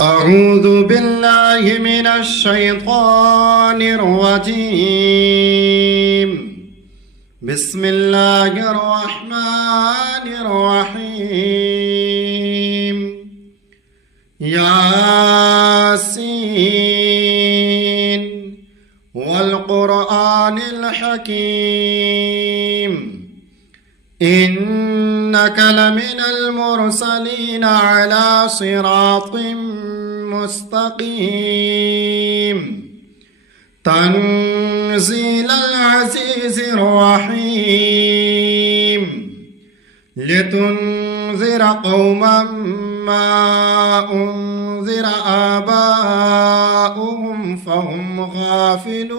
أعوذ بالله من الشيطان الرجيم. بسم الله الرحمن الرحيم. ياسين والقرآن الحكيم إنك لمن المرسلين على صراط مستقيم تنزيل العزيز الرحيم لتنذر قوما ما أنذر آباؤهم فهم غافلون.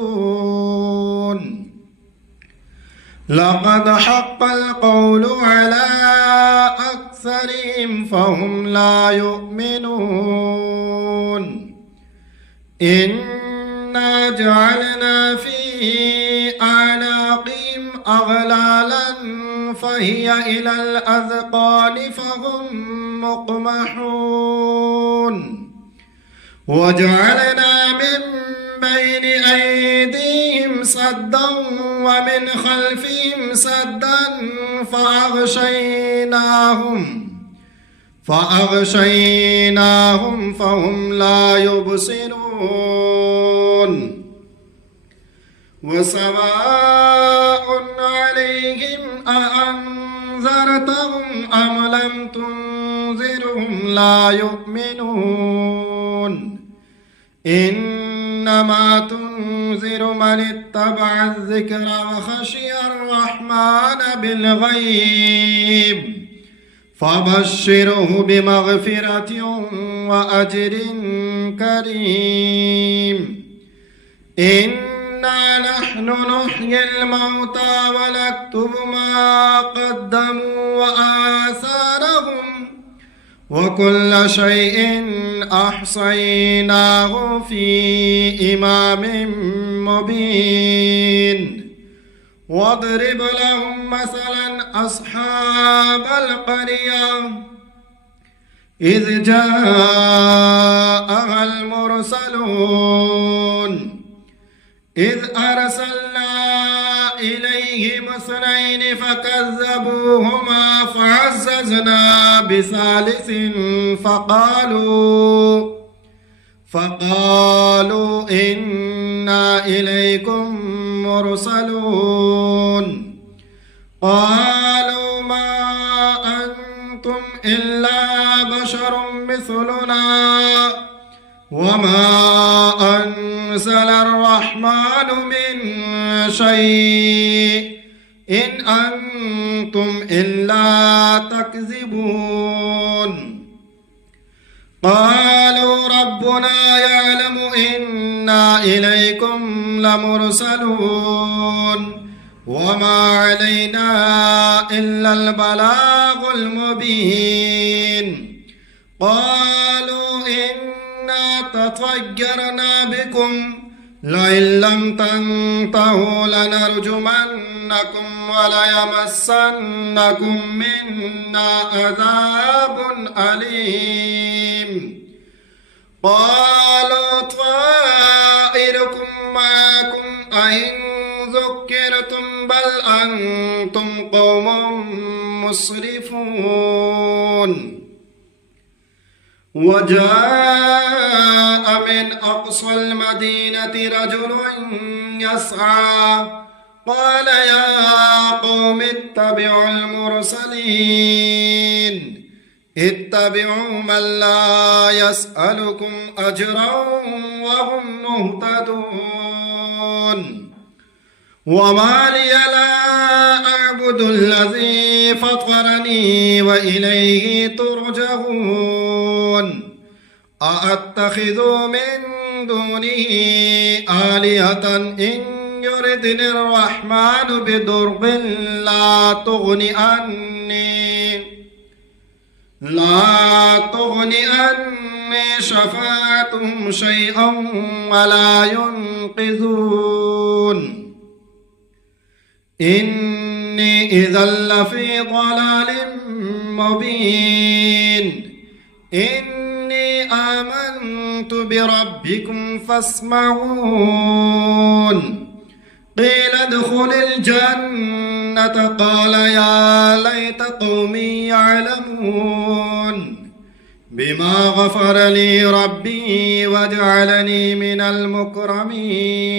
لقد حق القول على أكثرهم فهم لا يؤمنون. إنا جعلنا في أعناقهم أغلالا فهي إلى الأذقان فهم مقمحون. وجعلنا من بين أيديهم سدا ومن خلفهم سدا فأغشيناهم فهم لا يبصرون. وسواء عليهم أأنذرتهم أم لم تنذرهم لا يؤمنون. إنما تنذر من اتبع الذكر وخشي الرحمن بالغيب فبشره بمغفرة وأجر كريم. إنا نحن نحيي الموتى ونكتب ما قدموا وآثارهم وكل شيء أحصيناه في إمام مبين. واضرب لهم مثلا أصحاب القرية إذ جاءها المرسلون إذ أرسلنا إليهم اثنين فكذبوهما فعززنا بثالث فقالوا إنا إليكم مرسلون. قالوا ما أنتم إلا بشر مثلنا وما أنزل الرحمن من شيء إن أنتم إلا تكذبون. قالوا ربنا يعلم إنا إليكم لمرسلون وما علينا إلا البلاغ المبين. قالوا إنا تطيرنا بكم لئن لم تنتهوا لنرجمنكم وليمسنكم منا عذاب أليم. قالوا طائركم معكم أئن ذكرتم بل أنتم قوم مسرفون. وجاء من أقصى المدينة رجل يسعى قال يا قوم اتبعوا المرسلين اتبعوا من لا يسألكم أجرا وهم مهتدون. وما لي لا أعبد الذي فطرني وإليه ترجعون. أأتخذ من دونه آلهة إن يردني الرحمن بضر لا تغني عني شفاعتهم شيئا ولا ينقذون. إني إذا لفي ضلال مبين. إني آمنت آمنت بربكم فاسمعون قيل ادخل الجنة قال يا ليت قومي يعلمون بما غفر لي ربي وجعلني من المكرمين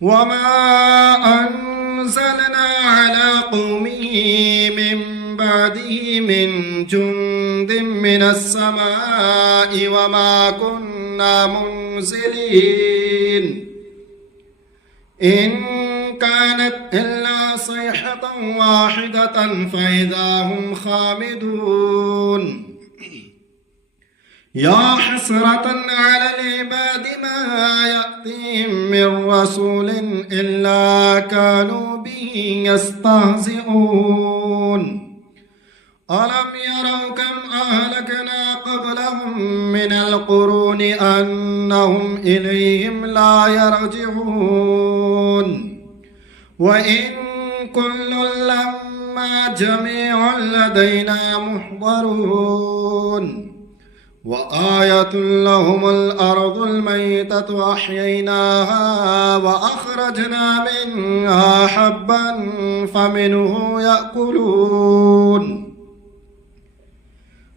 وما أنزلنا على قومه من بعده من جند من السماء وما كنا منزلين إن كانت إلا صيحة واحدة فإذا هم خامدون يا حسرة على العباد ما يأتيهم من رسول إلا كانوا به يستهزئون ألم يروا كم أهلكنا قبلهم من القرون أنهم إليهم لا يرجعون وإن كل لما جميع لدينا محضرون وآية لهم الأرض الميتة أحييناها وأخرجنا منها حبا فمنه يأكلون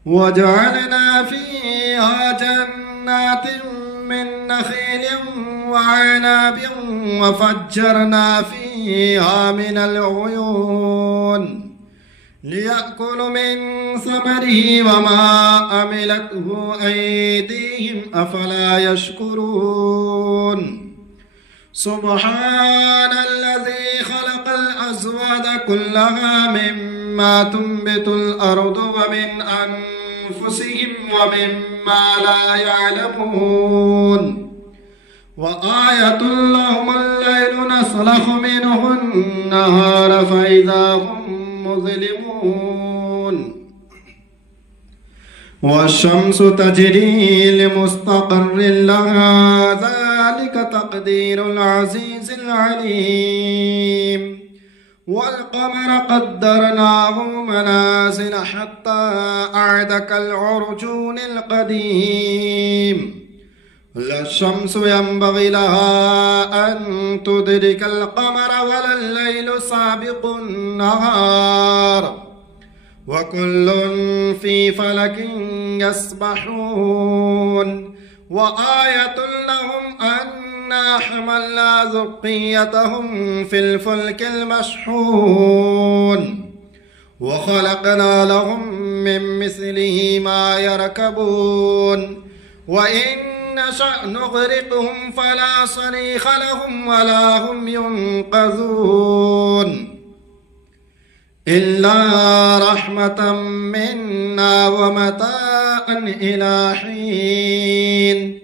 وجعلنا فيها جنات من نخيل وعناب وفجرنا فيها من العيون ليأكلوا من ثمره وما عملته أيديهم أفلا يشكرون سبحان الذي خلق الأزواج كلها مما تنبت الأرض ومن أنفسهم ومما لا يعلمون وآية لهم الليل نسلخ منه النهار فإذا هم مظلمون والشمس تجري لمستقر لها ذلك تقدير العزيز العليم والقمر قدرناه منازل حتى أعد كالعرجون القديم لا الشمس ينبغي لها أن تدرك القمر ولا الليل سابق النهار وكل في فلك يسبحون وآية لهم أنا حملنا ذريتهم في الفلك المشحون وخلقنا لهم من مثله ما يركبون وإن نشأ نغرقهم فلا صريخ لهم ولا هم ينقذون إلا رحمة منا ومتاعا إلى حين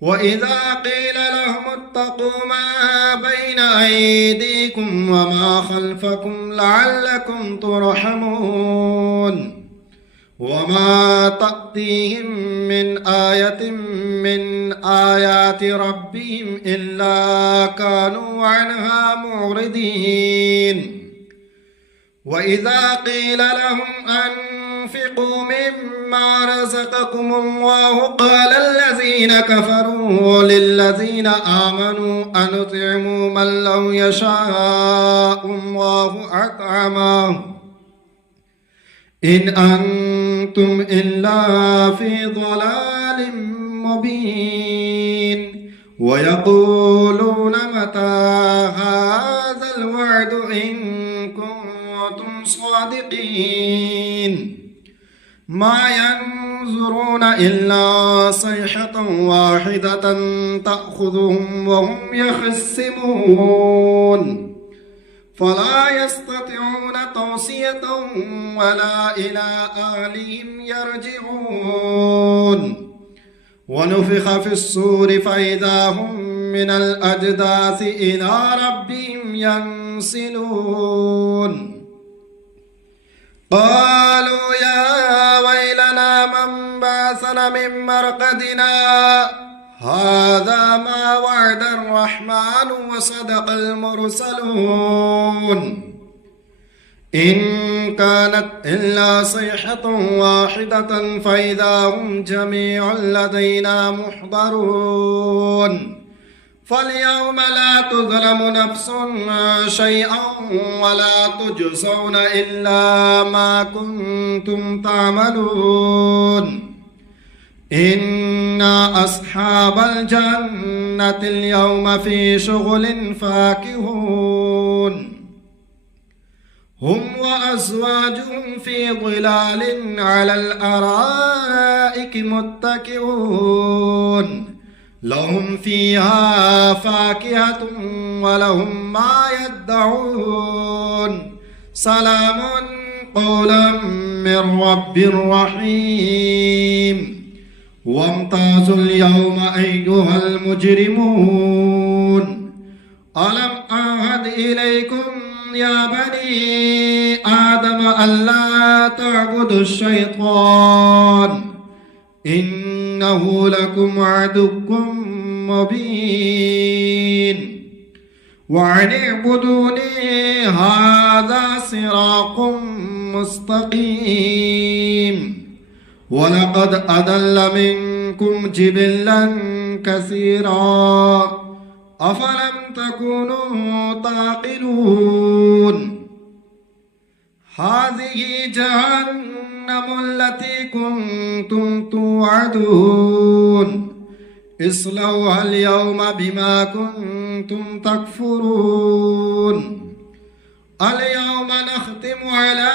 وإذا قيل لهم اتقوا ما بين أيديكم وما خلفكم لعلكم ترحمون وما تأتيهم من آية من آيات ربهم إلا كانوا عنها معرضين وإذا قيل لهم أنفقوا مما رزقكم الله قال الذين كفروا للذين آمنوا أنطعموا من لو يشاء الله أطعمه إن أنتم إلا في ضلال مبين ويقولون متى هذا الوعد إن كنتم صادقين ما ينظرون إلا صيحة واحدة تأخذهم وهم يخصمون فلا يستطيعون توصية ولا إلى أهلهم يرجعون ونفخ في الصور فإذا هم من الأجداث إلى ربهم ينسلون قالوا يا ويلنا من بعثنا من مرقدنا هذا ما وعد الرحمن وصدق المرسلون إن كانت إلا صيحة واحدة فإذا هم جميع لدينا محضرون فاليوم لا تظلم نفس شيئا ولا تجزون إلا ما كنتم تعملون إنا أصحاب الجنة اليوم في شغل فاكهون هم وأزواجهم في ظلال على الأرائك متكئون لهم فيها فاكهة ولهم ما يدعون سلام قولا من رب رحيم وامتازوا اليوم أيها المجرمون ألم أعهد إليكم يا بني آدم ألا تعبدوا الشيطان إنه لكم عدو مبين وأن اعبدوني هذا صراط مستقيم ولقد أضل منكم جبلا كثيرا أفلم تكونوا تعقلون هذه جهنم التي كنتم توعدون اصلوها اليوم بما كنتم تكفرون اليوم نختم على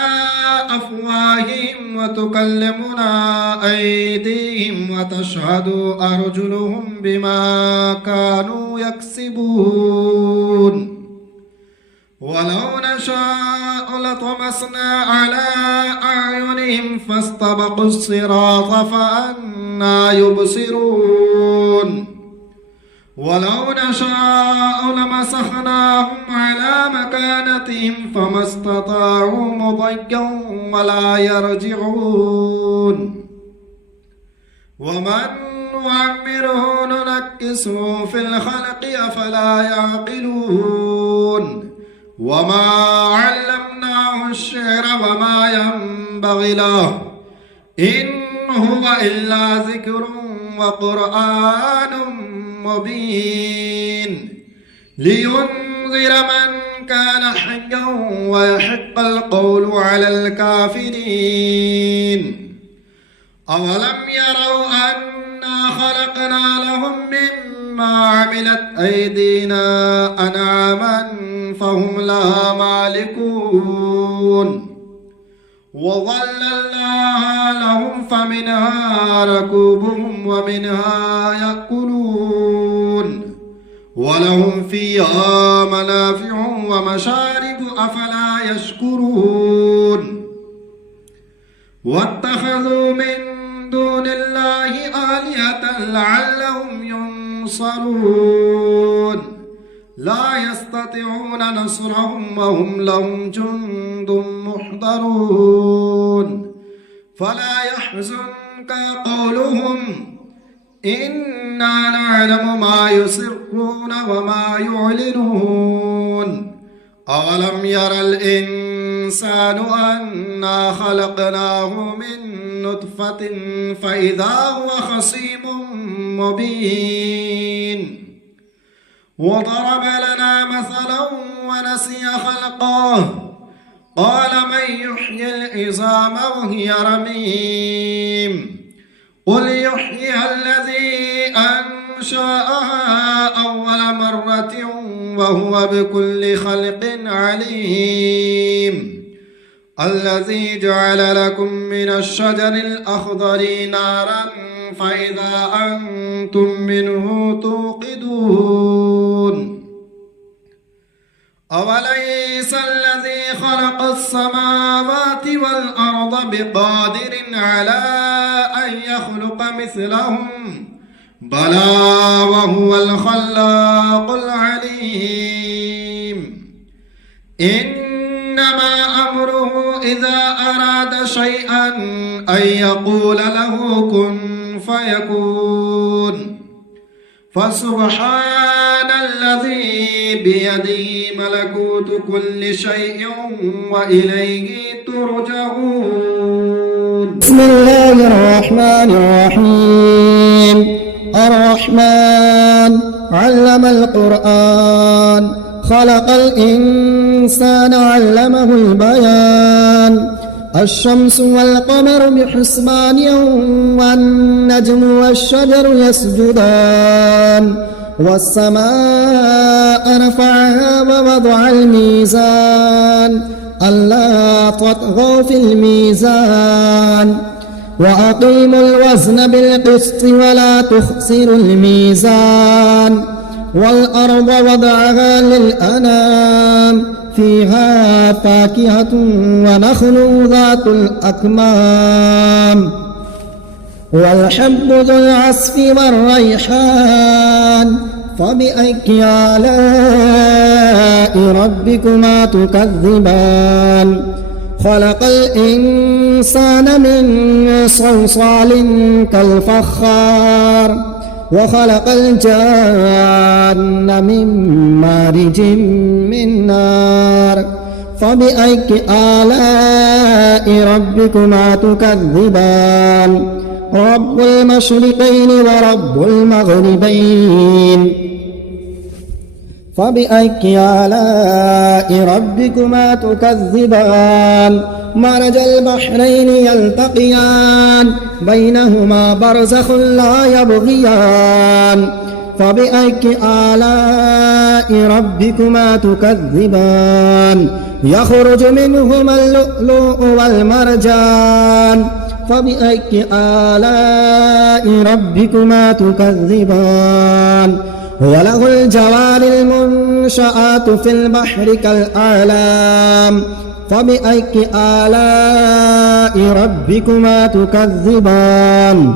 أفواههم وتكلمنا أيديهم وتشهد أرجلهم بما كانوا يكسبون ولو نشاء لطمسنا على أعينهم فاستبقوا الصراط فأنى يبصرون ولو نشاء لمسخناهم على مكانتهم فما استطاعوا مضيا ولا يرجعون ومن نعمره ننكسه في الخلق أفلا يعقلون وما علمناه الشعر وما ينبغي له إن هو إلا ذكر وقرآن مبين لينذر من كان حيا ويحق القول على الكافرين أولم يروا أنا خلقنا لهم مما عملت أيدينا أنعاما فهم لها مالكون وظللناها لهم فمنها ركوبهم ومنها يأكلون ولهم فيها منافع ومشارب أفلا يشكرون واتخذوا من دون الله آلهة لعلهم ينصرون لا يستطيعون نصرهم وهم لهم جند محضرون فلا يحزنك قولهم إنا نعلم ما يسرون وما يعلنون أولم ير الإنسان أنا خلقناه من نطفة فإذا هو خصيم مبين وضرب لنا مثلا ونسي خلقه قال من يحيي العظام وهي رميم قل يحييها الذي أنشأها أول مرة وهو بكل خلق عليم الذي جعل لكم من الشجر الأخضر نارا فإذا أنتم منه توقدون أوليس الذي خلق السماوات والأرض بقادر على أن يخلق مثلهم بلى وهو الخلاق العليم إنما أمره إذا أراد شيئا أن يقول له كن فيكون فسبحان الذي بيده ملكوت كل شيء وإليه ترجعون. بسم الله الرحمن الرحيم. الرحمن علم القرآن خلق الإنسان علمه البيان. الشمس والقمر بحسبان والنجم والشجر يسجدان. والسماء رفعها ووضع الميزان ألا تطغوا في الميزان وأقيموا الوزن بالقسط ولا تخسروا الميزان. والأرض وضعها للأنام فيها فاكهة ونخل ذات الأكمام والحب ذو العصف والريحان. فبأي آلاء ربكما تكذبان؟ خلق الإنسان من صلصال كالفخار وخلق الجان من مارج من نار. فبأي آلاء ربكما تكذبان؟ رب المشرقين ورب المغربين. فبأي آلاء ربكما تكذبان؟ مرج البحرين يلتقيان بينهما برزخ لا يبغيان. فبأي آلاء ربكما تكذبان؟ يخرج منهما اللؤلؤ والمرجان. فبأي آلاء ربكما تكذبان؟ وله الجوار المنشآت في البحر كالأعلام. فبأي آلاء ربكما تكذبان؟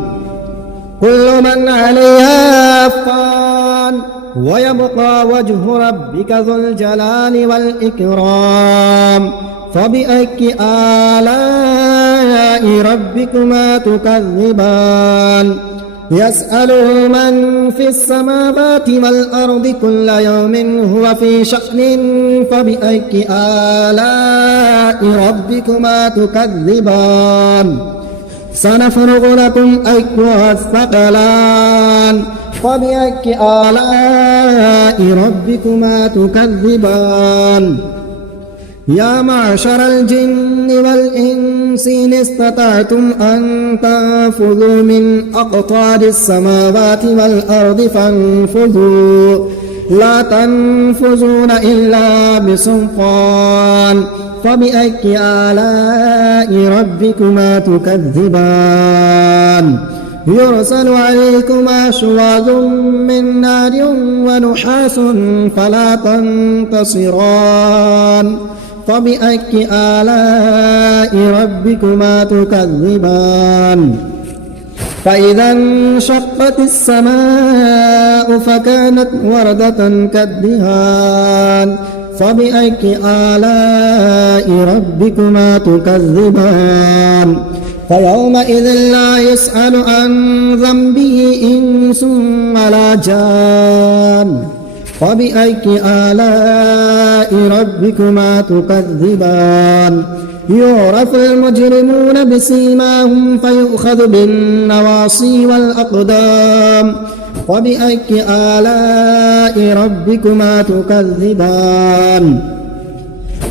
كل من عليها فان ويبقى وجه ربك ذو الجلال والإكرام. فبأي آلاء ربكما تكذبان؟ يسأله من في السماوات والأرض كل يوم هو في شأن. فبأي آلاء ربكما تكذبان؟ سنفرغ لكم أيها الثقلان. فبأي آلاء ربكما تكذبان؟ يا معشر الجن والإنس إن استطعتم أن تنفذوا من أقطار السماوات والأرض فانفذوا لا تنفذون إلا بسلطان. فبأي آلاء ربكما تكذبان؟ يرسل عليكما شواظ من نار ونحاس فلا تنتصران. فبأي آلاء ربكما تكذبان؟ فإذا انشقت السماء فكانت وردة كالدهان. فبأي آلاء ربكما تكذبان؟ فيومئذ لا يسأل عن ذنبه إنس ولا جان. فبأي آلاء ربكما تكذبان؟ يعرف المجرمون بسيماهم فيؤخذ بالنواصي والأقدام. فبأي آلاء ربكما تكذبان؟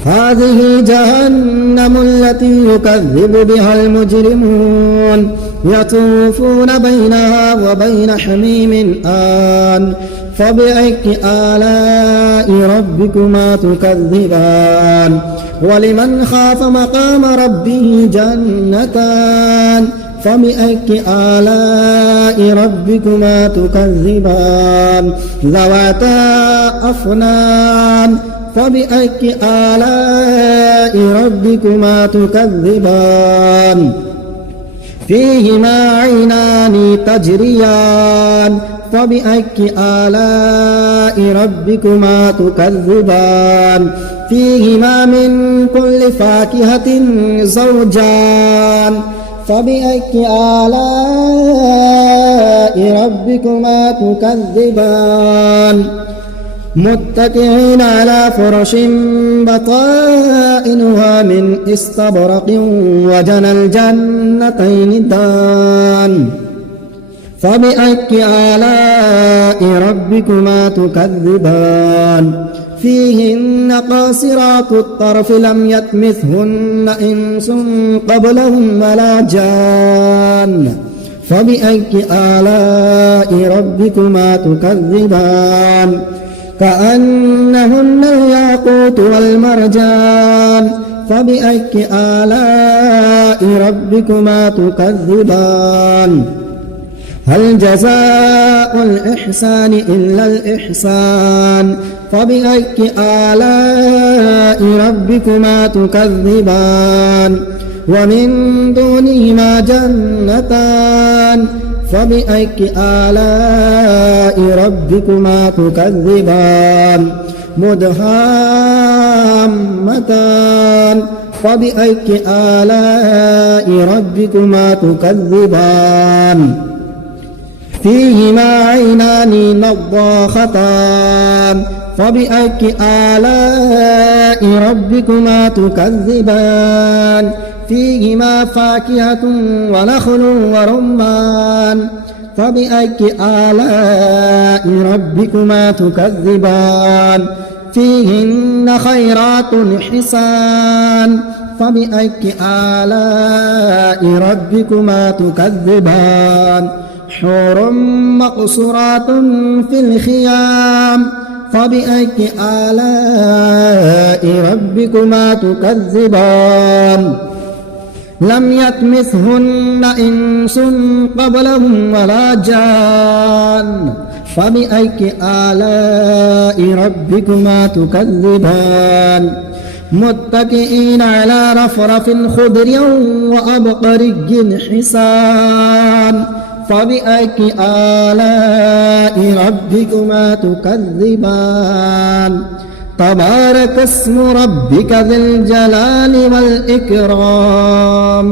هذه جهنم التي يكذب بها المجرمون يطوفون بينها وبين حميم آن. فبأي آلاء ربكما تكذبان؟ ولمن خاف مقام ربه جنتان. فبأي آلاء ربكما تكذبان؟ ذواتا أفنان. فبأي آلاء ربكما تكذبان؟ فيهما عينان تجريان. فبأي آلاء ربكما تكذبان؟ فيهما من كل فاكهة زوجان. فبأي آلاء آلاء ربكما تكذبان متكئين على فرش بطائنها من استبرق وجنى الجنتين دان فبأي آلاء ربكما تكذبان فيهن قاصرات الطرف لم يطمثهن إنس قبلهم ولا جان فبأي آلاء ربكما تكذبان كأنهن الياقوت والمرجان فبأي آلاء ربكما تكذبان هل جزاء الإحسان إلا الإحسان فبأي آلاء ربكما تكذبان ومن دونهما جنتان فبأي آلاء ربكما تكذبان مدهامتان فبأي آلاء ربكما تكذبان فيهما عينان نضاختان فبأي آلاء ربكما تكذبان فيهما فاكهة ونخل ورمان فبأي آلاء ربكما تكذبان فيهن خيرات حسان فبأي آلاء ربكما تكذبان حور مقصورات في الخيام فبأي آلاء ربكما تكذبان لم يطمثهن إنس قبلهم ولا جان فبأي آلاء ربكما تكذبان متكئين على رفرف خضر وأبقري حسان فبأي آلاء ربكما تكذبان تبارك اسم ربك ذي الجلال والإكرام